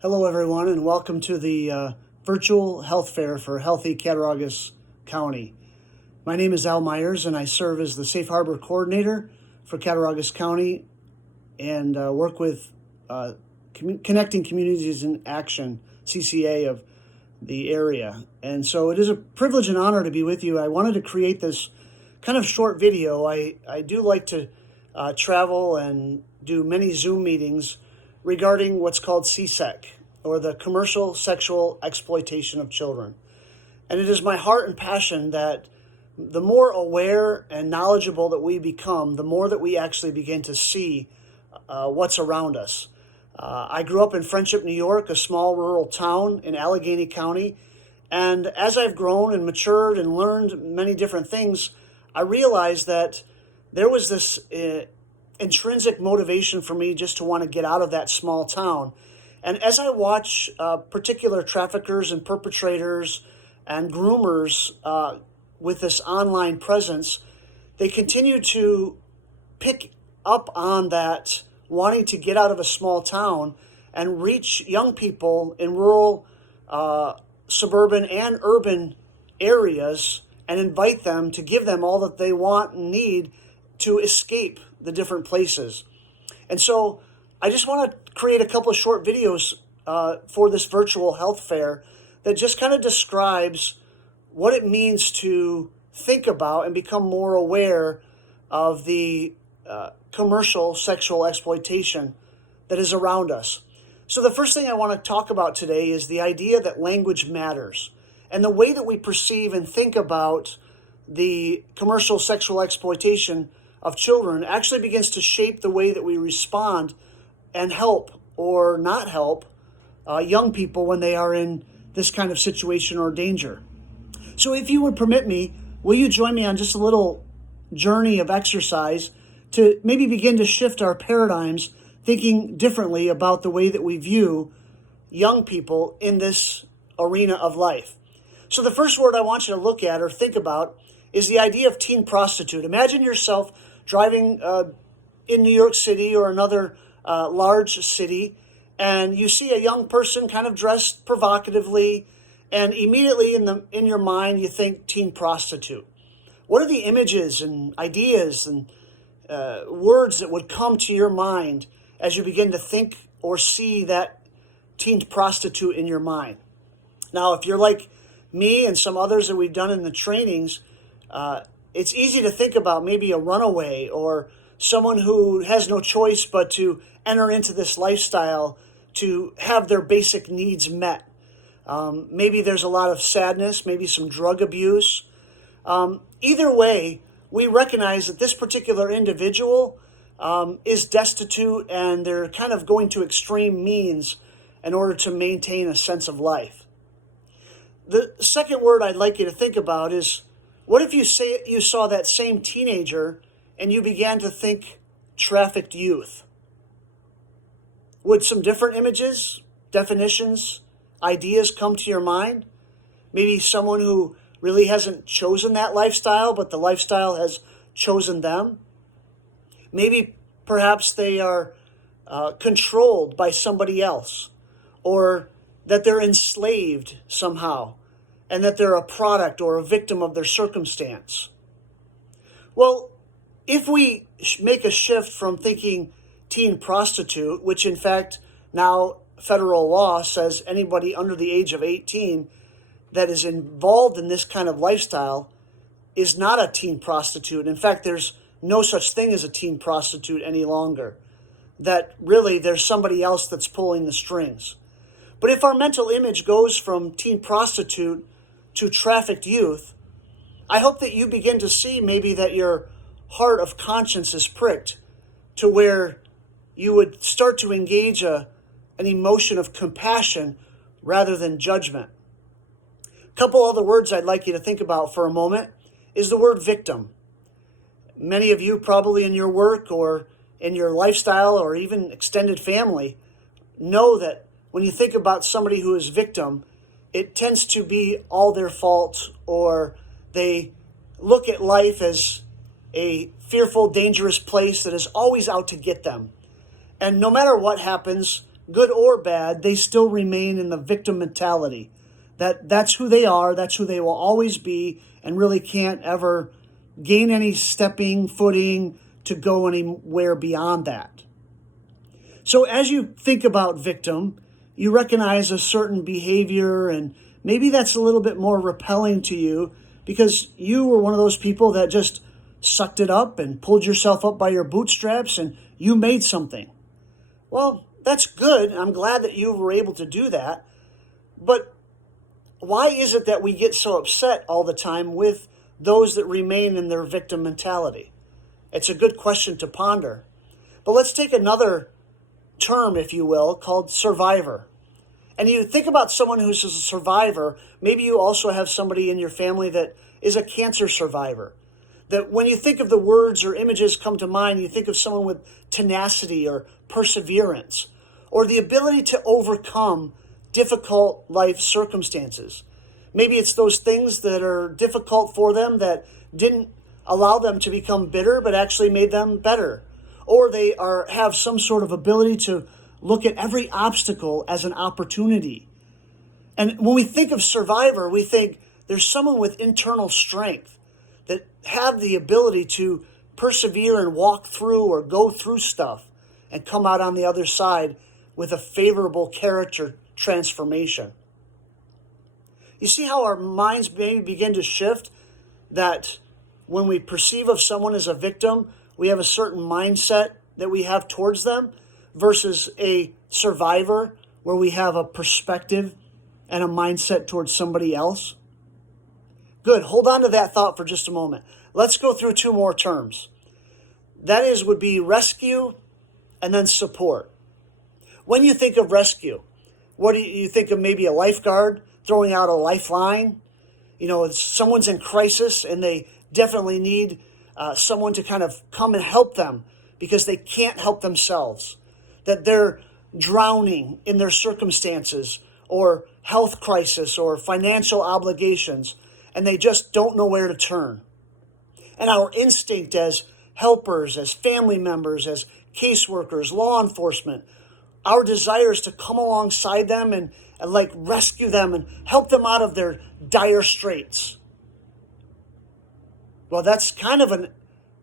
Hello, everyone, and welcome to the virtual health fair for healthy Cattaraugus County. My name is Al Myers, and I serve as the Safe Harbor Coordinator for Cattaraugus County and work with Connecting Communities in Action, CCA, of the area. And so it is a privilege and honor to be with you. I wanted to create this kind of short video. I do like to travel and do many Zoom meetings regarding what's called CSEC, or the commercial sexual exploitation of children. And it is my heart and passion that the more aware and knowledgeable that we become, the more that we actually begin to see what's around us. I grew up in Friendship, New York, a small rural town in Allegheny County. And as I've grown and matured and learned many different things, I realized that there was this intrinsic motivation for me just to want to get out of that small town. And as I watch particular traffickers and perpetrators and groomers with this online presence, they continue to pick up on that wanting to get out of a small town and reach young people in rural, suburban, and urban areas and invite them to give them all that they want and need to escape the different places. And so I just want to create a couple of short videos for this virtual health fair that just kind of describes what it means to think about and become more aware of the commercial sexual exploitation that is around us. So the first thing I want to talk about today is the idea that language matters, and the way that we perceive and think about the commercial sexual exploitation of children actually begins to shape the way that we respond and help or not help young people when they are in this kind of situation or danger. So if you would permit me, will you join me on just a little journey of exercise to maybe begin to shift our paradigms, thinking differently about the way that we view young people in this arena of life. So the first word I want you to look at or think about is the idea of teen prostitute. Imagine yourself driving in New York City or another large city, and you see a young person kind of dressed provocatively, and immediately in your mind you think teen prostitute. What are the images and ideas and words that would come to your mind as you begin to think or see that teen prostitute in your mind? Now, if you're like me and some others that we've done in the trainings, it's easy to think about maybe a runaway or someone who has no choice but to enter into this lifestyle to have their basic needs met. Maybe there's a lot of sadness, maybe some drug abuse. Either way, we recognize that this particular individual is destitute, and they're kind of going to extreme means in order to maintain a sense of life. The second word I'd like you to think about is, what if you saw that same teenager and you began to think trafficked youth? Would some different images, definitions, ideas come to your mind? Maybe someone who really hasn't chosen that lifestyle, but the lifestyle has chosen them. Maybe perhaps they are controlled by somebody else, or that they're enslaved somehow, and that they're a product or a victim of their circumstance. Well, if we make a shift from thinking teen prostitute, which in fact now federal law says anybody under the age of 18 that is involved in this kind of lifestyle is not a teen prostitute. In fact, there's no such thing as a teen prostitute any longer. That really there's somebody else that's pulling the strings. But if our mental image goes from teen prostitute to trafficked youth, I hope that you begin to see maybe that your heart of conscience is pricked to where you would start to engage an emotion of compassion rather than judgment. A couple other words I'd like you to think about for a moment is the word victim. Many of you probably in your work or in your lifestyle or even extended family know that when you think about somebody who is victim, it tends to be all their fault, or they look at life as a fearful, dangerous place that is always out to get them. And no matter what happens, good or bad, they still remain in the victim mentality. That's who they are, that's who they will always be, and really can't ever gain any stepping footing to go anywhere beyond that. So as you think about victim, you recognize a certain behavior, and maybe that's a little bit more repelling to you because you were one of those people that just sucked it up and pulled yourself up by your bootstraps and you made something. Well, that's good. I'm glad that you were able to do that. But why is it that we get so upset all the time with those that remain in their victim mentality? It's a good question to ponder. But let's take another term, if you will, called survivor. And you think about someone who's a survivor, maybe you also have somebody in your family that is a cancer survivor. That when you think of the words or images come to mind, you think of someone with tenacity or perseverance, or the ability to overcome difficult life circumstances. Maybe it's those things that are difficult for them that didn't allow them to become bitter, but actually made them better. Or they have some sort of ability to look at every obstacle as an opportunity. And when we think of survivor, we think there's someone with internal strength that have the ability to persevere and walk through or go through stuff and come out on the other side with a favorable character transformation. You see how our minds maybe begin to shift, that when we perceive of someone as a victim, we have a certain mindset that we have towards them versus a survivor where we have a perspective and a mindset towards somebody else? Good. Hold on to that thought for just a moment. Let's go through two more terms. That would be rescue and then support. When you think of rescue, what do you think of? Maybe a lifeguard throwing out a lifeline? Someone's in crisis and they definitely need someone to kind of come and help them because they can't help themselves. That they're drowning in their circumstances or health crisis or financial obligations, and they just don't know where to turn. And our instinct as helpers, as family members, as caseworkers, law enforcement, our desire is to come alongside them and rescue them and help them out of their dire straits. Well, that's kind of an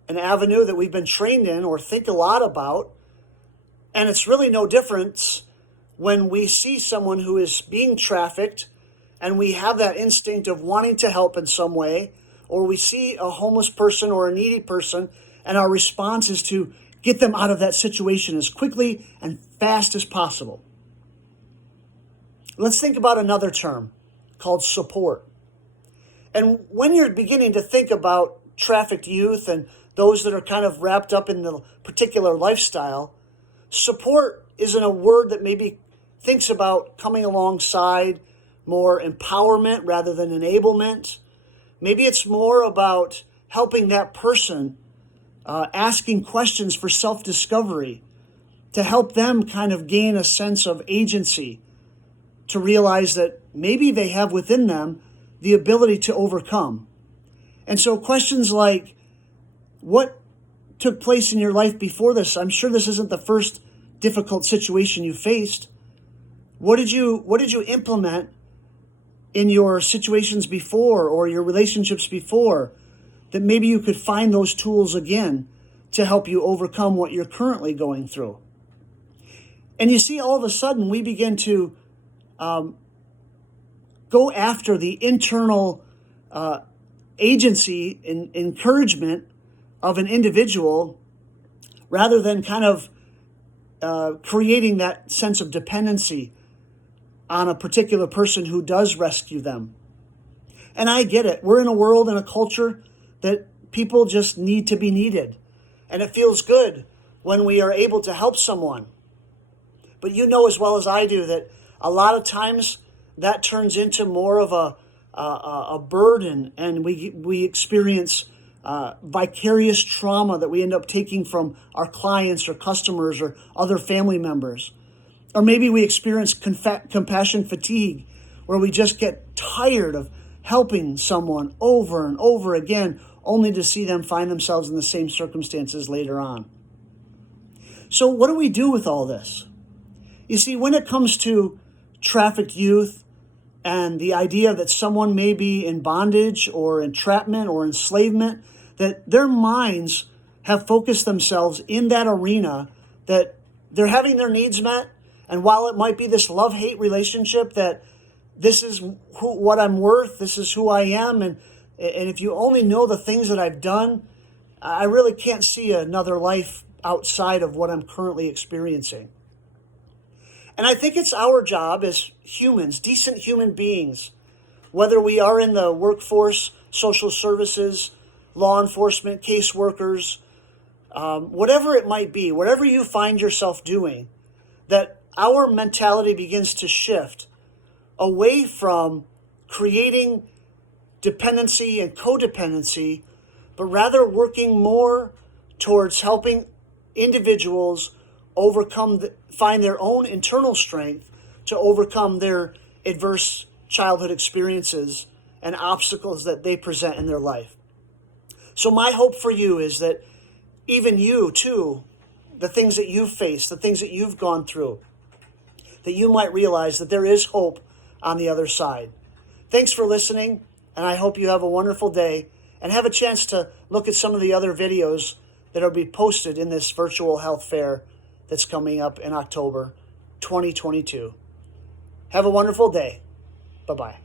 avenue that we've been trained in or think a lot about. And it's really no difference when we see someone who is being trafficked and we have that instinct of wanting to help in some way, or we see a homeless person or a needy person and our response is to get them out of that situation as quickly and fast as possible. Let's think about another term called support. And when you're beginning to think about trafficked youth and those that are kind of wrapped up in the particular lifestyle, support isn't a word that maybe thinks about coming alongside, more empowerment rather than enablement. Maybe it's more about helping that person, asking questions for self-discovery, to help them kind of gain a sense of agency, to realize that maybe they have within them the ability to overcome. And so questions like, what took place in your life before this? I'm sure this isn't the first difficult situation you faced. What did you implement in your situations before or your relationships before that maybe you could find those tools again to help you overcome what you're currently going through? And you see, all of a sudden, we begin to go after the internal agency and encouragement of an individual rather than kind of creating that sense of dependency on a particular person who does rescue them. And I get it. We're in a world and a culture that people just need to be needed. And it feels good when we are able to help someone. But you know as well as I do that a lot of times that turns into more of a burden, and we experience vicarious trauma that we end up taking from our clients or customers or other family members. Or maybe we experience compassion fatigue, where we just get tired of helping someone over and over again, only to see them find themselves in the same circumstances later on. So what do we do with all this? You see, when it comes to trafficked youth and the idea that someone may be in bondage or entrapment or enslavement, that their minds have focused themselves in that arena, that they're having their needs met. And while it might be this love-hate relationship, that this is what I'm worth, this is who I am, and if you only know the things that I've done, I really can't see another life outside of what I'm currently experiencing. And I think it's our job as humans, decent human beings, whether we are in the workforce, social services, law enforcement, caseworkers, whatever it might be, whatever you find yourself doing, that our mentality begins to shift away from creating dependency and codependency, but rather working more towards helping individuals find their own internal strength to overcome their adverse childhood experiences and obstacles that they present in their life. So my hope for you is that even you too, the things that you've faced, the things that you've gone through, that you might realize that there is hope on the other side. Thanks for listening, and I hope you have a wonderful day and have a chance to look at some of the other videos that will be posted in this virtual health fair that's coming up in October 2022. Have a wonderful day. Bye-bye.